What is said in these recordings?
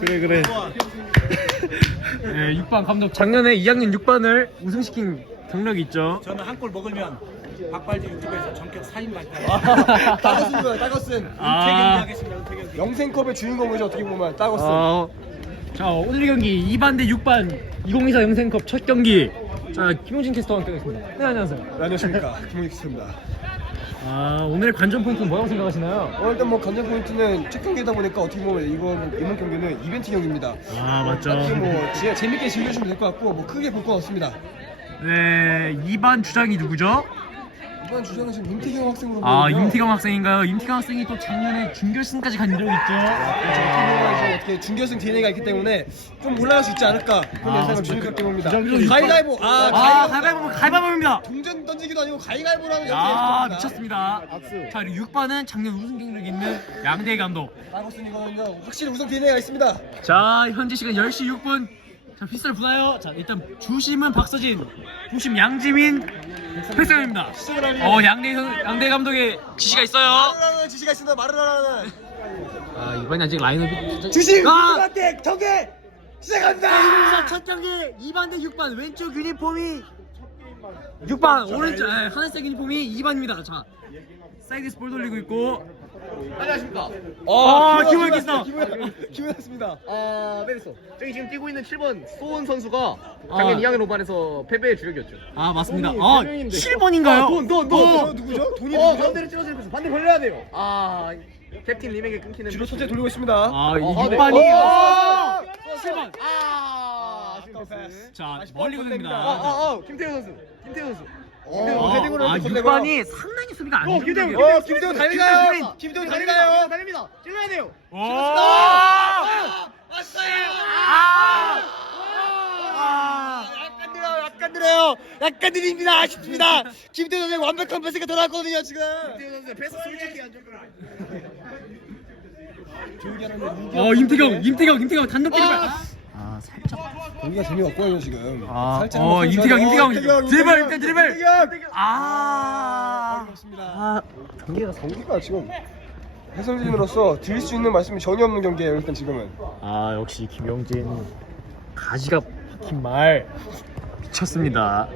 그래 그래. 네, 6반 감독 작년에 2학년 6반을 우승시킨 경력이 있죠. 저는 한 골 먹으면 박발지 유튜브에서 전격 사인 발달. 따거스입니다. 따거스는 아. 은퇴 경기하겠습니다. 은퇴 경기. 영생컵의 주인공이죠 어떻게 보면 따거스. 어, 자 오늘 경기 2반 대 6반 2024 영생컵 첫 경기. 자 김용진 캐스터와 함께하겠습니다. 네 안녕하세요. 네, 안녕하십니까 김홍익입니다. 아 오늘 관전 포인트는 뭐라고 생각하시나요? 어, 일단 뭐 관전 포인트는 첫 경기다 보니까 어떻게 보면 이번 이번 경기는 이벤트 경기입니다. 아 맞죠. 어떻게 뭐 지- 재밌게 즐겨주시면 될 것 같고 뭐 크게 볼 건 없습니다. 네 2반 주장이 누구죠? 이번 주장은 지금 임태경 학생으로 아 보이고요. 임태경 학생인가요? 임태경 학생이 또 작년에 준결승까지 간 이력이 있죠. 어떻게 보면 이제 어떻게 준결승 DNA가 있기 때문에 좀 올라갈 수 있지 않을까 그런 아, 예상을 맞습니다. 주는 봅니다. 가위가위보 아, 아 가위가위보 가위바위보 가위바위보입니다. 동전 던지기도 아니고 가위가위보라는 야 미쳤습니다. 자 그리고 6반은 작년 우승 경력 있는 양대 감독. 따거스이거든요. 확실히 우승 DNA가 있습니다. 자 현재 시간 10시 6분. 자 휘슬 부나요? 자 일단 주심은 박서진, 부심 양지민, 패스입니다. 어 양대 선- 양대 감독의 지시가 있어요. 마르라는 지시가 있습니다. 마르라는 아 이번에 아직 라인업이 주심 아! 누구한테 경기 시작합니다. 첫 경기 2반 대 6반 왼쪽 유니폼이 6반 오른쪽 네, 하늘색 유니폼이 2반입니다. 자 사이드에서 볼 돌리고 있고 안녕하십니까. 아 기분 있어. 기분했습니다. 아, 네됐어. 저기 지금 뛰고 있는 7번 소원 선수가 아. 작년 2학년 5반에서 패배의 주력이었죠. 아 맞습니다. 아세 명인데. 7번인가요? 아, 돈, 돈, 돈. 어, 누구죠? 돈이 어, 누구죠? 반대로 찔러지는 거죠. 반대 벌려야 돼요. 아, 캡틴 림에게 끊기는. 뒤로 천천히 돌리고 있습니다. 아, 이 어, 네. 6반이 어! 7번. 아, 아까운 패스. 자, 멀리 번 아, 걸립니다. 아, 아, 김태우 선수. 김태우 선수. 김태우 어, 헤딩으로 아, 이렇게 건네고요. 6반이 상당히 수비가 안 어, 김태우. 좋은데요. 어, 김태우 달리가요. 김태우 달리가요. 달립니다. 찔러야 돼요. 오! 약간 느려요. 약간 느려요. 약간 느립니다. 아쉽습니다. 김태우 선수 완벽한 패스가 돌아왔거든요 지금. 김태우 선수 패스 솔직히 안 좋구나. 어, 임태경, 임태경, 임태경 단독 드리블. 아, 살짝. 경기가 재미없고요 지금. 아, 살짝 어, 한번 임태경, 임태경. 돼요. 드리블, 일단 드리블. 임태경. 아. 그렇습니다. 아, 경기가 경기가 지금 해설진으로서 드릴 수 있는 말씀이 전혀 없는 경기예요 일단 지금은. 아, 역시 김용진 가지가 박힌 말 미쳤습니다.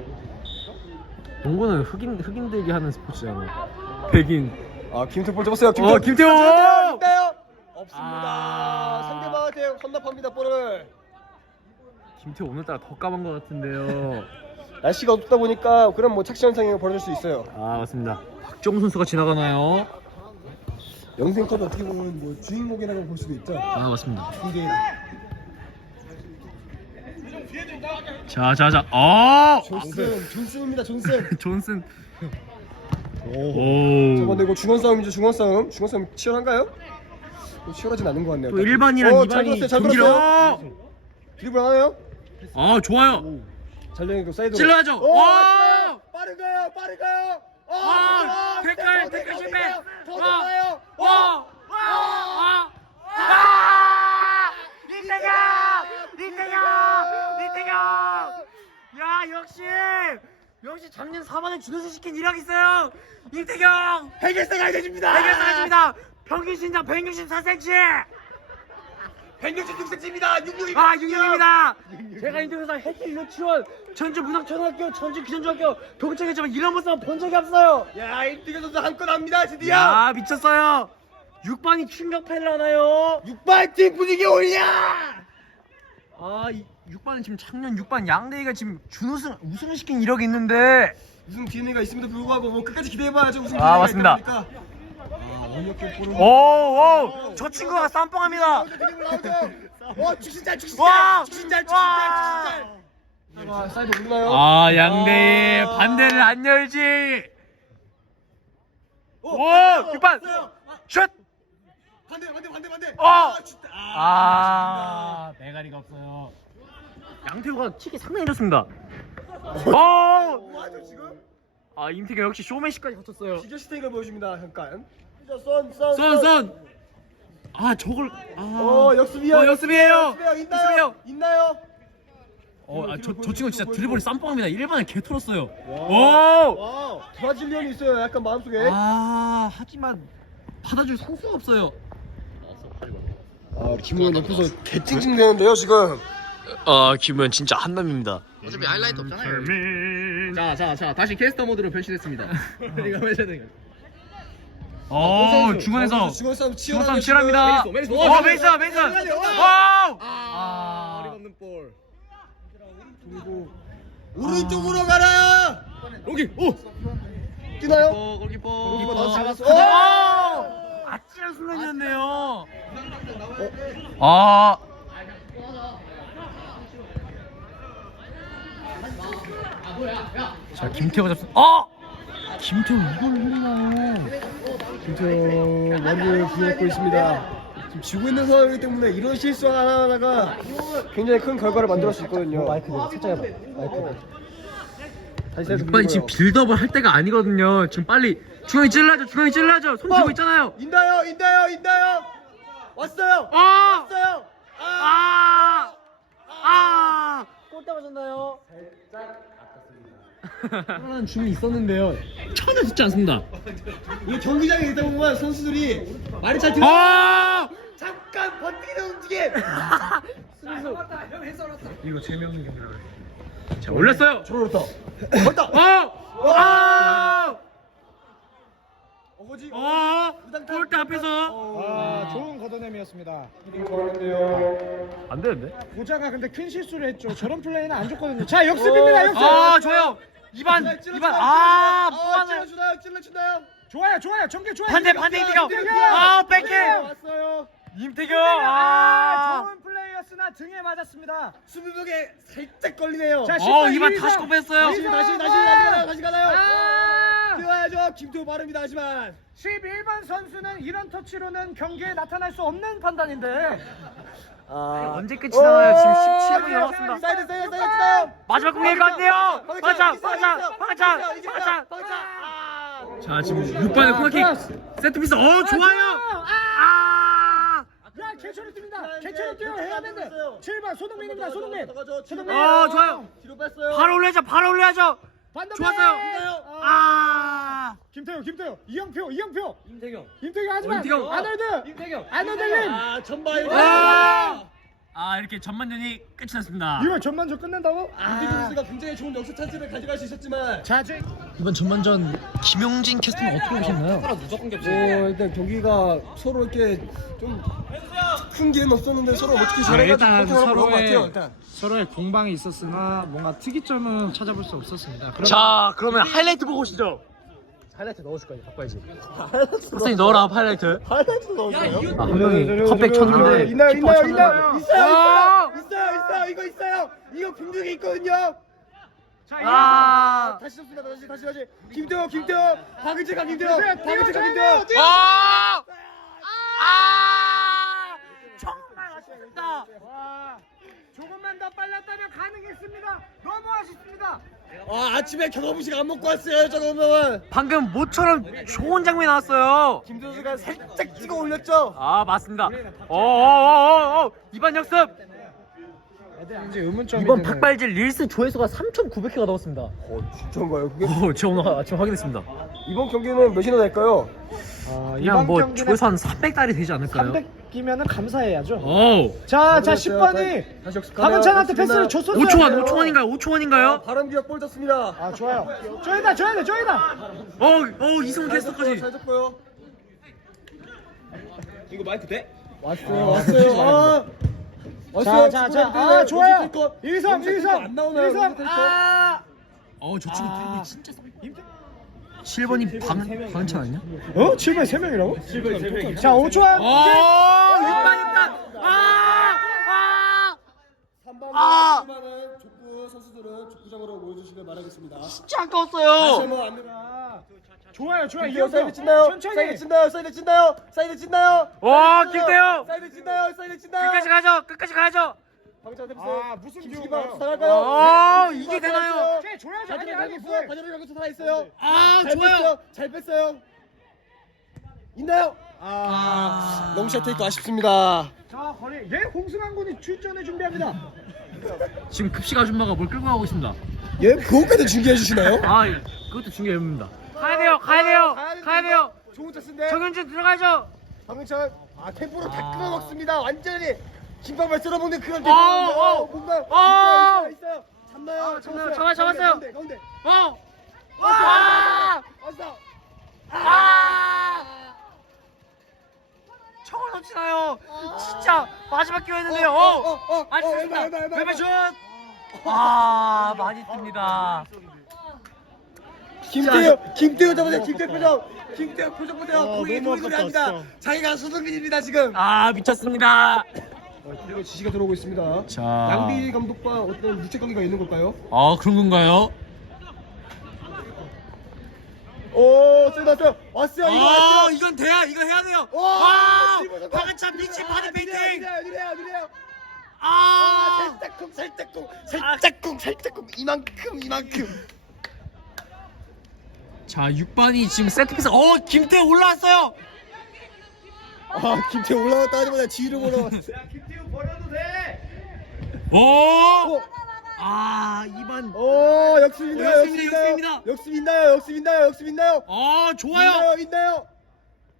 농구는 흑인 흑인들이 하는 스포츠잖아요. 백인. 아 김태우 볼 잡았어요. 김태우. 어! 김태우! 없습니다. 아. 상대방한테 헌납합니다 볼을. 김태호 오늘따라 더 까만 것 같은데요. 날씨가 어둡다 보니까 그런 뭐 착시 현상이 벌어질 수 있어요. 아 맞습니다. 박정 선수가 지나가나요? 영생컵 어떻게 보면 뭐 주인공이라고 볼 수도 있죠. 아 맞습니다. 이게 자자자. 어. 존슨, 존슨입니다. 존슨. 존슨. 오. 오. 근데 이거 중원 싸움이죠. 중원 싸움. 중원 싸움 치열한가요? 뭐 치열하진 않은 것 같네요. 또 1반이랑 어, 잘 2반이 들었어요. 잘 경기를. 들었어요. 드리블 하나요? 아 좋아요. 잘려니까 사이드로. 찔러야죠. 오! 와! 빠른가요? 빠른가요? 어, 아, 더 댓글, 들어가요. 댓글 더 실패. 들어가요. 더 와. 들어가요. 와! 와! 아! 이태경! 이태경! 이태경! 야 역시 역시 작년 4만에 준우승 시킨 이력 있어요. 이태경! 해결사 가야 됩니다. 해결사입니다. 평균 신장 164cm. 166cm입니다. 66입니다. 아, 6년입니다. 제가 인터뷰에서 해킹 유치원, 전주 문학초등학교, 전주 기존중학교 동창했지만 이런 모습 본 적이 없어요. 야, 이티가 선수 한건 합니다. 드디어. 야, 미쳤어요. 6반이 충격파를 하나요? 6반 팀 분위기 올려. 아, 이 6반은 지금 작년 6반 양대희가 지금 준우승 우승을 시킨 이력이 있는데 우승 DNA가 있음에도 불구하고 뭐 끝까지 기대해봐야죠. 우승 아, DNA가 맞습니다. 있다 보니까. 아, 어이없게 볼을. 오, 오, 저 친구가 쌈뽕합니다. 와, 축신잘, 축신잘, 와! 축신잘, 와! 아, 사이드 올리나요? 아, 양대희 아. 반대를 안 열지. 오, 오, 봤어요, 6반 봤어요. 슛. 반대, 반대, 반대, 반대. 어! 아, 진짜. 아, 메가리가 없어요. 양태구가 킥이 상당히 좋습니다. 어! 뭐하죠 지금? 아, 임태경 역시 쇼맨십까지 갖췄어요. 기계 스테이크를 보여줍니다. 잠깐. 자, 선, 선, 선, 선. 아, 저걸 아. 어, 역습이요. 어, 역습이에요. 역습이요. 있나요? 역습이에요. 있나요? 어, 아, 저, 저 친구 진짜 드리블이 쌈뽕합니다. 1반에 개 털었어요. 오! 와, 브라질리언이 있어요. 약간 마음속에. 아, 하지만 받아줄 선수가 없어요. 아, 김우현 옆에서 개찡찡 되는데요 지금. 아 김은 진짜 한남입니다. 어차피 하이라이트 없잖아요. 자, 자, 자, 다시 캐스터 모드로 변신했습니다. 이거 왜 저는 거? 어 중간에서 중원 싸움 중간 치열하게 치열합니다. 메이소, 메이소. 어 메이서 메이서. 와우. 아, 어리가 없는 볼. 오른쪽으로 가라. 여기, 오. 뛰나요? 어, 골키퍼. 골키퍼 나와서 잡았어. 오! 아찔한 순간이었네요. 아. 자 김태호 잡습. 어! 김태호 이걸 흘리나요? 김태형 머리를 부여잡고 있습니다. 지금 지고 있는 상황이기 때문에 이런 실수 하나하나가 굉장히 큰 결과를 만들 수 있거든요. 마이크 살짝 해봐. 마이크. 다시 해서 빨리 지금 빌드업을 할 때가 아니거든요. 지금 빨리 중앙이 찔러줘, 중앙이 찔러줘. 손 쥐고 있잖아요. 인다요, 인다요, 인다요. 왔어요. 아! 왔어요. 아! 아! 골대 맞았나요? 하나는 줌이 있었는데요. 전혀 듣지 않습니다. 이 경기장에 있다 보면 선수들이 말이 잘 들어. 아! 잠깐 버티는 움직임. 이거 재미없는 경기라 그래. 자, 올렸어요. 들어올다. 걸다. 어! 아! 어거지. 어! 골대 앞에서 아, 좋은 걷어냄이었습니다. 안 되는데? 보자가 근데 큰 실수를 했죠. 저런 플레이는 안 좋거든요. 자, 역습입니다. 역습. 아, 좋아요. 이반 이반 아, 뽑아내. 찔러주나요? 찔러주나요? 좋아요, 좋아요. 전개 좋아요. 반대 반대 임태경. 아, 백해. 왔어요. 임태경. 아, 아. 좋은 플레이였으나 등에 맞았습니다. 수비벽에 살짝 걸리네요. 자, 어, 10번 이반. 다시 꼽혔어요. 다시 다시 다시 다시 가나요? 다시 가나요? 아! 들어야죠. 김태호 빠릅니다. 하지만 11번 선수는 이런 터치로는 경기에 나타날 수 없는 판단인데. 아 언제 끝이 나나요? 지금 17분이 남았습니다. 사이드 사이드 사이드 사이드. 마지막 공격이 안 돼요. 이겼어, 이겼어. 맞아. 맞아. 아. 자, 지금 6번의 코너킥. 세트피스. 어, 좋아요. 아! 야, 개처럼 뜁니다. 개처럼 뛰어 해야 되는데. 7번 손흥민입니다. 손흥민. 손흥민. 어, 좋아요. 뒤로 뺐어요. 바로 올려야죠. 바로 올려야죠. 좋았어요. 아! 김태호, 김태호, 이영표, 이영표. 임태경. 임태경 하지만 임태경. 아놀드. 임태경. 아놀드님. 아 전반. 아! 아, 이렇게 전반전이 끝이 났습니다. 이거 전반전 끝낸다고? 임태경 선수가 굉장히 좋은 역습 찬스를 가져갈 수 있었지만 자, 제 이번 전반전 김용진 캐스터는 어떻게 보셨나요? 어, 일단 경기가 서로 이렇게 좀큰 기회는 없었는데 서로 어떻게 잘해가지고 일단 하는 것 서로의 같아요. 일단. 서로의 공방이 있었으나 뭔가 특이점은 찾아볼 수 없었습니다. 그럼 자, 그러면 하이라이트 보고 오시죠. 하이라이트 넣어줄 거야. 바꿔야지. 학생이 넣어라, 하이라이트. 하이라이트 넣어줘요? 아, 한 명이 컵백 쳤는데. 있나요? 있나요? 있나요? 있어요. 아! 있어요. 있어요. 있어요. 이거 있어요. 이거 분명히 있거든요. 자, 아! 다시 접습니다. 다시 다시 다시. 김태호 김태호 박은재가 김태호 박은재가 김태호. 아! 아! 정말 아쉽다. 와, 조금만 더 빨랐다면 가능했습니다. 너무 아쉽습니다. 아 아침에 경험식 안 먹고 왔어요. 저 놈은. 방금 모처럼 좋은 장면이 나왔어요. 김 선수가 살짝 찍어 올렸죠. 아, 맞습니다. 어어어어 이번 역습. 이제 의문점이 이번 드는- 박발질 릴스 조회수가 3,900회가 넘었습니다. 어 진짜인가요? 그게 오, 제가 오늘 아침 확인했습니다. 이번 경기는 몇이나 될까요? 아, 그냥 이번 뭐 경기는 조회수 한 300달이 되지 않을까요? 300 이면은 감사해야죠. 오, 자, 자, 그렇죠. 10번이 다시 역습 가나요? 강은찬한테 역습이나- 패스를 줬었어요. 5초원, 5초원인가요? 5초원인가요? 바람 기억 볼 떴습니다. 아, 좋아요. 쪼이다, 쪼이다, 쪼이다. 어, 어, 이승훈 캐스터까지. 잘 줬고요. 이거 마이크 돼? 왔어요. 왔어요. 아. 자, 왔어요. 자, 자. 아. 좋아요. 일성. 거안 나오나요? 거? 아. 어, 저 친구 아. 진짜 7번이 방, 방찬 아니야? 어? 7번 3명이라고? 7번 3명. 자, 5초안. 어, 6반 6반. 아! 아! 3번 아! 는 족구 선수들은 족구장으로 모여주시길 바라겠습니다. 진짜 아까웠어요. 한번 안 됩니다. 좋아요, 좋아요. 이어서 사이드 찐나요? 천천히. 사이드 찐나요? 사이드 찐나요? 사이드 찐나요? 와, 사이드 김태호! 사이드 찐나요? 사이드 찐나요? 끝까지 가죠. 끝까지 가죠. 방장 탭스. 아, 무슨 김치기방 기회인가요? 살아갈까요? 어, 김치기방 이게 되나요? 쟤 줘야지. 아니, 아니, 있어요. 바지를 갈고 살아 있어요. 아, 잘 좋아요. 뺐어요. 잘 뺐어요. 있나요? 아. 롱샷 테이크 아쉽습니다. 자, 거리. 예, 홍승환 군이 출전을 준비합니다. 지금 급식 아줌마가 뭘 끌고 가고 있습니다. 예, 그것까지 중계해 주시나요? 아, 예. 그것도 중요합니다. 가야 돼요. 가야 돼요. 가야 돼요. 좋은 찬스인데. 정현진 들어가죠. 박은찬. 아 템포로 다 끊어먹습니다. 완전히 김밥을 썰어먹는 그런 어, 템포. 어. 뭔가 어. 있어요, 있어요. 잡나요? 잡나요? 잡아, 잡았어요. 가운데, 가운데. 어! 아! 왔어. 아! 총을 넘치나요? 진짜 마지막 기회였는데요. 어, 어, 어, 어, 안 어, 습니다 왼발, 왼발, 왼발 슛. 왼발. 아, 많이 뜹니다. 김태효, 김태효 잡으세요. 김태효 표정. 김태효 표정 보세요. 어, 고개 너무 아깝다, 합니다. 자기가 소속민입니다 지금. 아, 미쳤습니다. 어, 그리고 지시가 들어오고 있습니다. 자. 양비 감독과 어떤 유책 관계가 있는 걸까요? 아, 그런 건가요? 오, 쏘났어요. 왔어요. 이거 아, 왔어요. 이건 돼야, 이거 해야 돼요. 와, 잠깐. 박은찬 미친 바디 페인팅. 느려요, 느려요, 느려요. 아, 아, 살짝쿵, 살짝쿵, 살짝쿵, 살짝쿵. 이만큼, 이만큼. 자, 6반이 지금 세트피스. 어, 김태 올라왔어요. 아, 김태 올라왔다 하지만 지휘를 보러. 오! 오, 아, 2반. 오, 역습 있나요? 어, 역습 있나요? 역습 있나요? 역습 있나요? 역습 있나요? 아, 좋아요. 있나요? 있나요?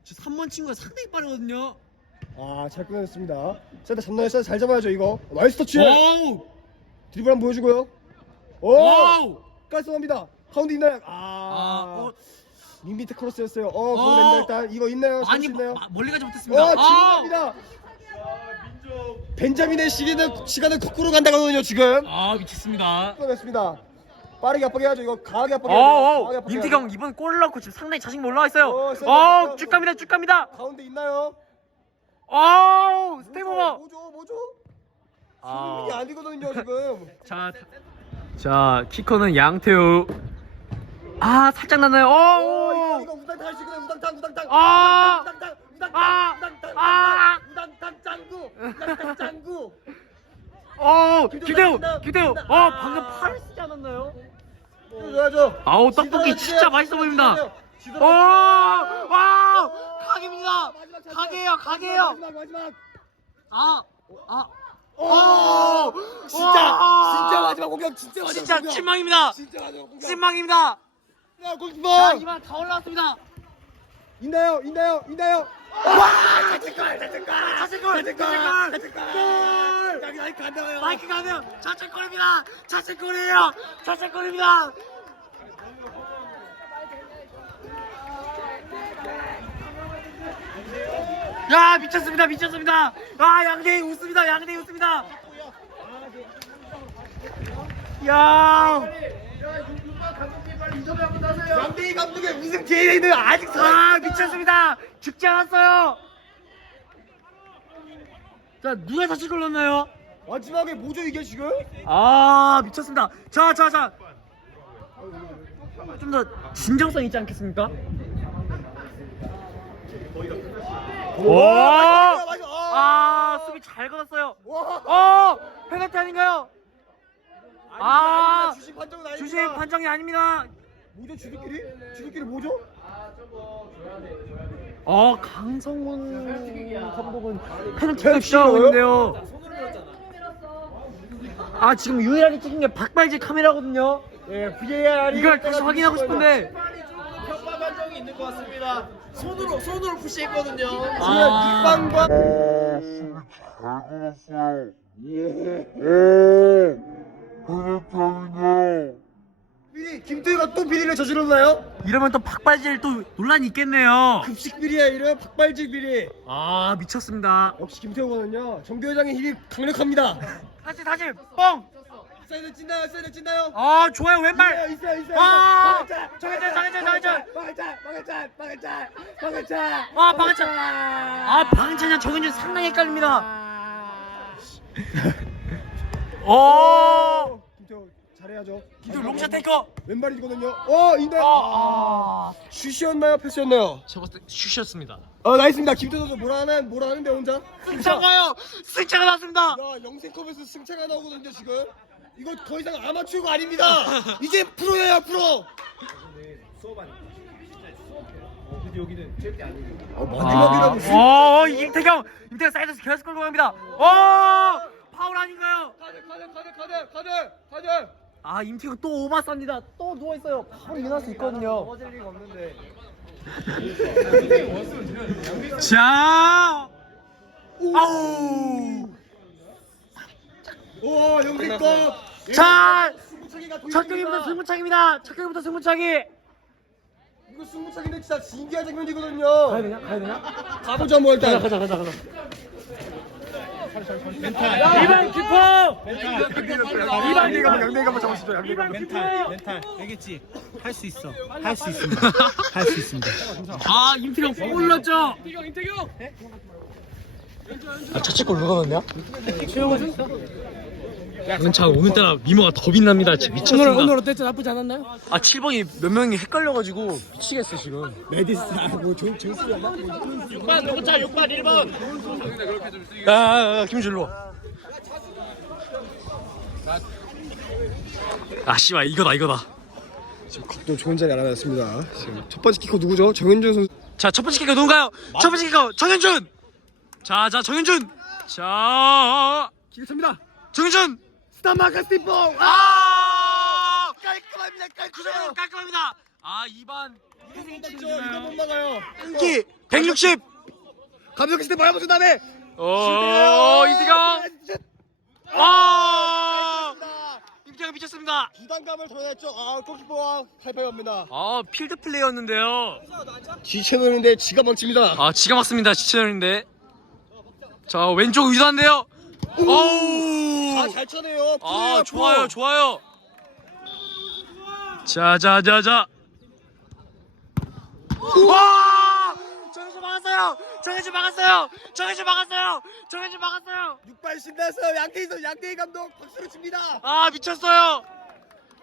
저 3번 친구가 상당히 빠르거든요. 아, 잘 끊어냈습니다. 세트 잡나요? 세트 잘 잡아야죠, 이거. 나이스 터치. 오우! 드리블 한번 보여주고요. 오! 와우! 깔끔합니다. 가운데 있나요? 아, 아, 어, 밋밑에 크로스였어요. 어, 어. 가운데 일단 이거 있나요? 많이 선수 있나요? 마- 멀리 가지 못했습니다. 어, 아! 지금입니다. 벤자민의 시기는 시간은 거꾸로 간다거든요, 지금. 아, 미쳤습니다. 끊어냈습니다. 빠르게 압박해 야죠. 이거 강하게 어, 압박해야 돼요. 강하게 어, 압박해야 임태경. 이번 골 넣고 지금 상당히 자신감 올라와 있어요. 어, 세다, 어, 세다. 쭉 갑니다, 쭉 갑니다. 가운데 있나요? 어, 스테이버가. 뭐죠? 뭐죠? 아. 손흥민이 아니거든요, 지금. 자, 자, 키커는 양태우. 아, 살짝 났나요? 어, 어, 이거 이거 우당탕 할수 있거든요. 우당탕, 우당탕. 아! 우당탕, 아! 아! 짱구, 짱구. 어, 나간다. 김태우. 어, 아. 방금 팔을 쓰지 않았나요? 줘야죠. 아우, 떡볶이 진짜 맛있어 보입니다. 어, 와, 가게입니다. 가게예요, 가게예요. 마지막 마지막. 아, 아, 오! 진짜 와. 진짜 마지막 공격 진짜 마지막 진짜 공격. 실망입니다. 진짜 마지막 공격. 실망입니다. 야, 자, 골키퍼 이만 다 올라왔습니다. 있나요? 있나요? 있나요? 와! 자책골! 자책골! 자책골! 자책골! 자책골! 골! 여기 나와요. 마이크 가면 자책골입니다. 자책골이에요. 자책골입니다. 야 미쳤습니다 미쳤습니다 아 양대희 웃습니다 양대희 웃습니다 야 양대희 감독의 우승 DNA는 아직 아 살아. 미쳤습니다 죽지 않았어요 자 누가 자책골 넣나요? 마지막에 뭐죠 이게 지금? 아 미쳤습니다. 자, 자, 자. 좀 더 진정성 있지 않겠습니까? 마지막. 아 수비 잘 걸었어요. 와! 어 페널티 아닌가요? 아. 주심 판정이 아닙니다. 뭐죠 주들끼리? 주들끼리 뭐죠? 어 강성훈 감독은 페널티가 있는데요. 아 지금 유일하게 찍은 게 박발지 카메라거든요. 예, VAR이 이걸 다시 확인하고 싶은데 평가 판정이 있는 것 같습니다. 손으로 손으로 푸시했거든요. 아. 입방과 비리 김태희가 또 비리를 저질렀나요? 이러면 또 박발질 또 논란이 있겠네요. 급식 비리야 이름 박발질 비리. 아 미쳤습니다. 역시 김태호거든요. 정교 회장의 힘이 강력합니다. 다시 다시 뻥. 사이드 찐나요? 사이드 찐나요? 아 좋아요 왼발. 있어요, 있어요, 있어요. 아! 정해찬, 정해찬, 정해찬. 방해짤, 방해짤, 방해짤, 방해짤. 아 방찬. 아 방찬이랑 정현준 상당히 헷갈립니다. 오. 잘해야죠. 기도 롱샷 테이커. 왼발이거든요. 어, 있나요? 아. 슛이었나요? 패스였나요? 제가 봤을 때 슛이었습니다. 어, 나이스입니다. 김태호 선수 뭐라 하나 뭐라 하는데 혼자? 승차가요. 승차가 났습니다. 야, 영생컵에서 승차가 나오거든요, 지금. 이거 더 이상 아마추어가 아닙니다. 이제 프로예요, 프로. 어, 마지막이라고. 아, 어, 임태경, 임태경 사이드에서 계속 끌고 갑니다. 어, 파울 아닌가요? 카드, 카드, 카드, 카드, 카드, 카드. 아, 임태경 또 오바 쌉니다. 또 누워 있어요. 파울이 일어날 수 있거든요. 자, 아우. 오 영생 거. 자, 승부차기가 첫 경기부터 승부차기입니다. 첫 경기부터 승부차기. 이거 승부차기인데 진짜 신기한 장면이거든요. 가야 되냐? 가야 되냐? 가보자 뭐 일단. 가자 가자 가자. 이반 키퍼. 양대가 양대가 한번 잡으시죠. 양대가. 멘탈 멘탈 알겠지? 할 수 있어. 할 수 있습니다. 할 수 있습니다. 아, 임태경 골 올랐죠? 아, 자책골 누가 넣었 냐? 은차 오늘따라 미모가 더 빛납니다. 진짜 미쳤습니다. 오늘, 오늘 어땠죠? 나쁘지 않았나요? 아, 7번이 몇 명이 헷갈려가지고 미치겠어, 지금. 메디스 아뭐 조조수였나? 6번, 누구차 6번, 1번. 야, 야, 야, 김준로. 아, 씨발, 이거다, 이거다. 지금 각도 좋은 자리 알아냈습니다. 지금 첫 번째 키커 누구죠? 정현준 선수. 자, 첫 번째 키커 누군가요? 첫 번째 키커, 정현준! 자, 자, 정현준! 자, 기습니다. 정현준! 스타마카 스티퍼. 아! 깔끔합니다. 구성은 깔끔해요. 깔끔합니다. 아, 2반. 이거 못 막아요. 기 160. 가볍게 스텝 밟아준 다음에. 어, 이디경. 아! 임태가 미쳤습니다. 부담감을 덜어냈죠. 아 골키퍼와 하이파이브입니다. 아, 필드 플레이였는데요. G 채널인데 지가 망칩니다. 아, 지가 막습니다. 지체널인데. 자, 왼쪽 위도한데요. 어우! 아잘 차네요. 아, 좋아요, 좋아요. 자, 자, 자, 자. 와! 정해주 막았어요. 정해주 막았어요. 정해주 막았어요. 정해주 막았어요. 6발 신나서 양대희 선 양대희 감독 박수를 칩니다. 아, 미쳤어요.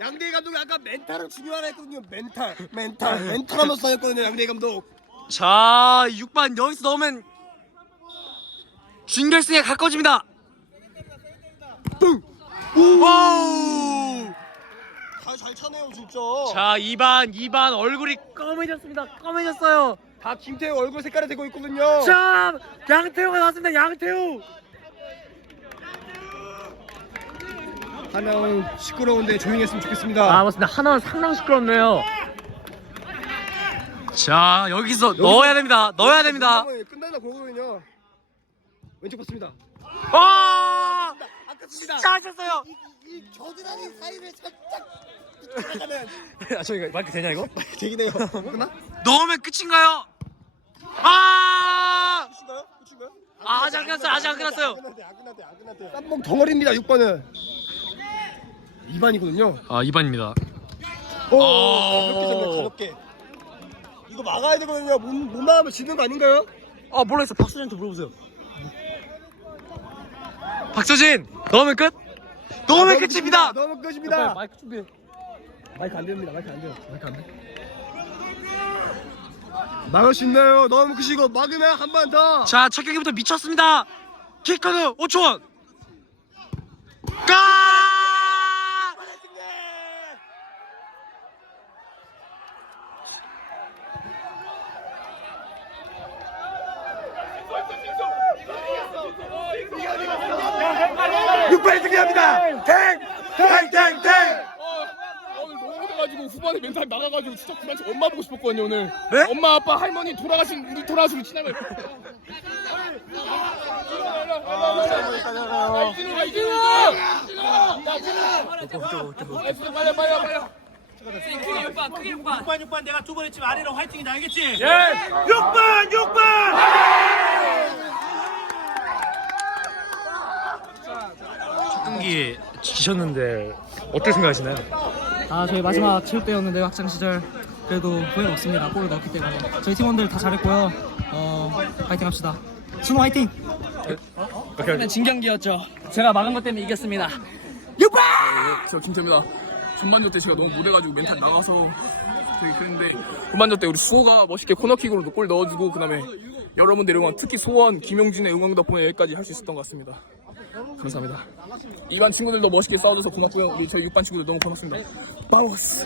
양대희 감독이 아까 멘탈을 중요하다 했거든요. 멘탈, 멘탈, 멘탈 하면서 다녔거든요. 양대희 감독. 자, 6반 여기서 넣으면 준결승에 가까워집니다. 뿡. 와우! 다잘 차네요 진짜. 자, 2반, 2반 얼굴이 검해졌습니다. 검해졌어요. 다 김태우 얼굴 색깔이 되고 있거든요. 자, 양태우가 나왔습니다. 양태우. 하나는 시끄러운데 조용히 했으면 좋겠습니다. 아 맞습니다 하나는 상당히 시끄럽네요 자 여기서 넣어야 됩니다 넣어야 됩니다 끝나나 보거든요. 왼쪽 봤습니다. 아 아깝습니다. 잘하셨어요 이 겨드랑이 사이를 살짝 아 저희가 마이크 되냐 이거? 되긴 해요. 끝나? 넣으면 끝인가요? 아 끝인가요? 끝인가요? 아, 아직 안 끝났어요 아직 안 끝났어요 안 끝났대, 안 끝났대, 안 끝났대. 쌈봉 덩어리입니다. 6번은 2반이거든요. 아 2반입니다 오, 오. 가볍게 잡네, 가볍게. 이거 막아야 되거든요. 못, 못 막으면 지는 거 아닌가요? 아 몰라있어 박수진한테 물어보세요 박서진 넣으면 끝? 넣으면 아, 끝입니다 너무 끝입니다. 마이크 준비해 마이크 안 됩니다. 마이크 안 돼요. 마이크 안 돼. 막을 수 있나요? 너무 크시고 막으면 한 번 더. 자, 첫 경기부터 미쳤습니다. 킥커드 5초. 까! 육발 승리합니다. 탱! 탱! 탱! 탱! 오늘 너무 힘들어가지고 후반에 멘탈 나가가지고 진짜 그만치 엄마 보고 싶었거든요 오늘 네? 엄마 아빠 할머니 돌아가신 우리 돌아가시고 지나면 이진우 이진우 이진우 빨리 빨리 빨리 경기 지셨는데 어떻게 생각하시나요? 아 저희 마지막 체육대회였는데 학창 시절 그래도 후회 없습니다. 골을 넣었기 때문에 저희 팀원들 다 잘했고요. 어 파이팅 합시다. 준호 화이팅! 진 경기였죠. 제가 막은 것 때문에 이겼습니다. 저 김태입니다 전반전 때 제가 너무 못해가지고 멘탈 나가서 되게 그랬는데 후반전 때 우리 수호가 멋있게 코너킥으로 골 넣어주고 그 다음에 여러분들 응원 특히 소원 김용진의 응원 덕분에 여기까지 할 수 있었던 것 같습니다 감사합니다. 2반 친구들도 멋있게 싸워줘서 고맙고요. 우리 저희 6반 친구들 너무 고맙습니다. 바우스